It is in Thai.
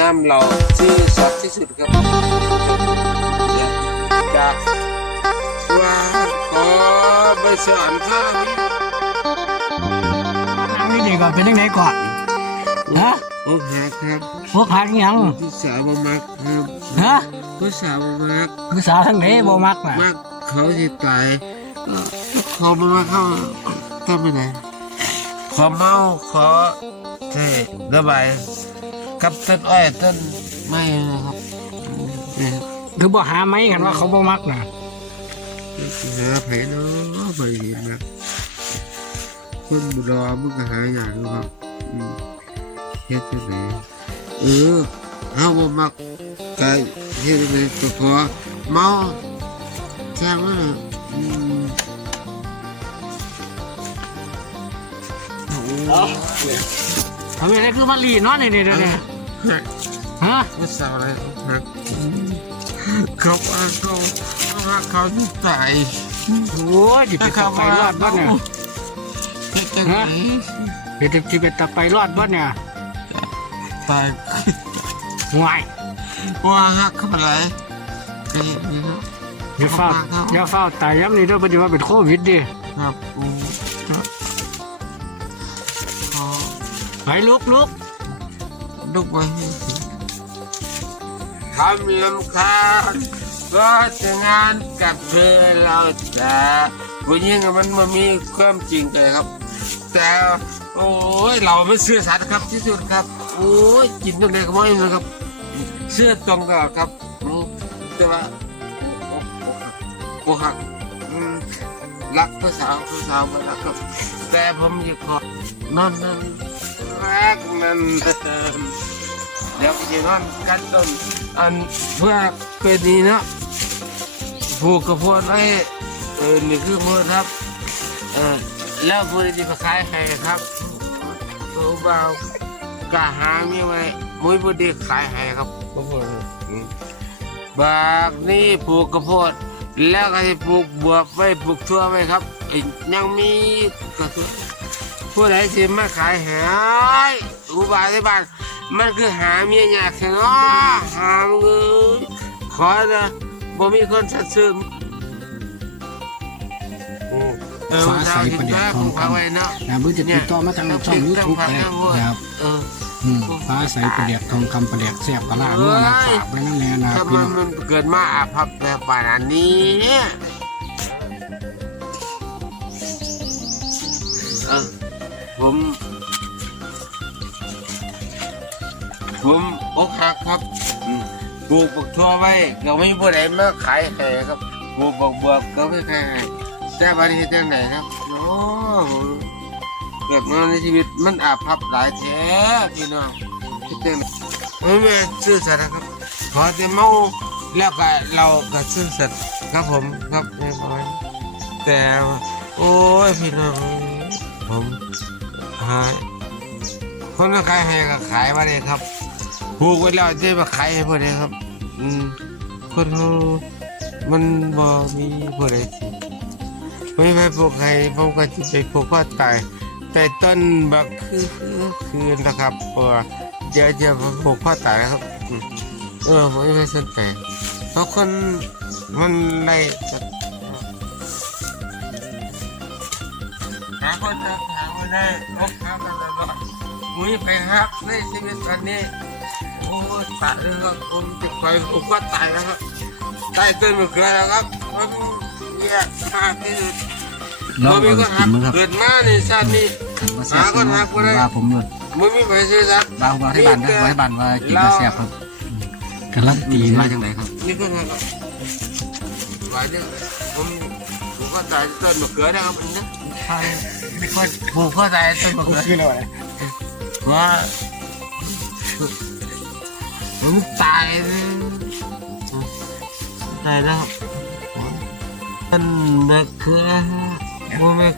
น้ำเราที่สัตย์ที่สุดครับอยากจะว่าขอไปสอนข้าพี่น้ำนี่ดีกว่าเป็นยังไงก่อนฮะโอ้หักครับพวกหักยังผู้สาวบ่มักครับฮะผู้สาวบ่มักคือสาวทั้งไหนบ่มักน่ะมักเขาสิตายก็เขาบ่มาเข้าทำไม่ได้ขอเมาขอเทระบาย กับต้นอ้อยต้นไม้นะครับเนี่ยคือบ่หาไม้กันว่าเขาบ่มักน่ะหาไผเนาะไปเห็นนะคนบุรอมึงก็หาอย่างนะครับอืมเฮ็ดจังไดเออเฮาบ่มักก็เฮ็ดจังไดก็ขอเมาแช่งว่าน่ะอืมโอ้โหทำยังไงคือมาลีนอนนี่นี่นี่นี่ หักฮะไม่สาวอะไรหักเขาว่าเขาว่าเขาที่ตายโอ้ยดิไปตะไปรอดบ่เนี่ยเฮ็ดจังไดเดี๋ยวดิไปตะไปรอดบ่เนี่ยตายห่วยว่าหักเข้ามาเลยก็เห็นนี่เนาะอย่าเฝ้าอย่าเฝ้าตายย้ำนี่เด้อบ่สิว่าเป็นโควิดดิครับกูครับขอไปลุกลุก ลูกไว้ให้สิทำลำคาญก็จะงานกับเธอเราแต่ผู้หญิงมันมันมีความจริงเลยครับ แต่โอ้ยเราไม่เชื่อสัตว์ครับที่สุดครับ โอ้ยกินตัวเล็กไม่นะครับเชื่อตรงตลอดครับแต่ว่าโอ้หักรักผู้สาวผู้สาวมารักครับ แต่ผมจะขอนอนนั่นรักนั่น เดี๋ยวจะนอนกันต้นอันเพื่อเป็นนี้เนาะผูกกระพวนไว้เออนี่คือพูดครับเออแล้วพูดที่มาขายให้ครับตัวเบากะหามีไว้มุ้ยบุดีขายให้ครับกระพวนอืมบากนี่ปลูกกระโพดแล้วก็จะปลูกบวบไว้ปลูกทั่วไว้ครับไอ้ ยังมีกระตุ้นผู้ใดที่มาขายหายอุบายที่บ้านมันคือหาเมียยากแค่น้อหาเงินขอนะบ่มีคนสัตย์ซื่ออืมเออฟ้าใสประเดี๋ยวทองคพาไว้เนาะำนะเบิ่งจะติดต่อมาทางช่อง YouTube ก็ได้นะครับเอออืมฟ้าใสประเดี๋ยวทองคำประเดี๋ยวแซ่บปลาร้าเนื้อนะฝากไว้นั่นแหละนะถ้าพี่มันน้องมันเกิดมาอาภัพแบบป่านอัน ผม ผมอกหักครับอืมปลูกปักทั่วไว้ก็ไม่มีผู้ใดมาขายให้ครับปลูกบักบวบก็ไม่ขายให้แต่บัดนี้จังไหนครับโอ้ผมเกิดมาในชีวิตมันอาภัพหลายแท้พี่น้องคิดจังไหนผมไม่ซื่อสัตย์นะครับพอจะเมาแล้วก็เราก็ซื่อสัตย์ครับผมครับเรียบร้อยแต่ว่าโอ้ยพี่น้องผม หายคนมาขายให้ก็ขายมาเลยครับผูกไว้แล้วจะมาขายให้พวกนี้ครับ อืมคนเขามันบ่มีพวกนี้ไม่ไปผูกใครผมก็จะไปผูกคอตายแต่ต้นบักคือคือคือนะครับเพราะว่าเดี๋ยวจะผูกคอตายครับเออผมไม่สนใจเพราะคนมันไล่หาคนจะ ได้พบหาคนตลอดมุ้ยไปครับในชีวิตตอนนี้โอ้ยตายแล้วครับผมจะไปผมก็ตายแล้วครับตายต้นมะเขือแล้วครับมันแย่มากที่สุดลองบ่มีเอาคนกิหันกมึงครับเกิดมาในชาตินี้มาแซ่บนะว่าผมเลยมึงมีไปซื้อสัตว์บางว่าให้บ้านนะไว้บ้านว่ากินกระแซ่บครับกำลังตีมาจังไหนครับนี่ก็นะครับหลายเรื่องผมผม ก็ตายต้นมะเขือนะครับอันนี้ไม่ค่อยผมก็ตายต้นมะเขือคืออะไรว่าผมตายเลยตายแล้วต้นมะเขือผมไม่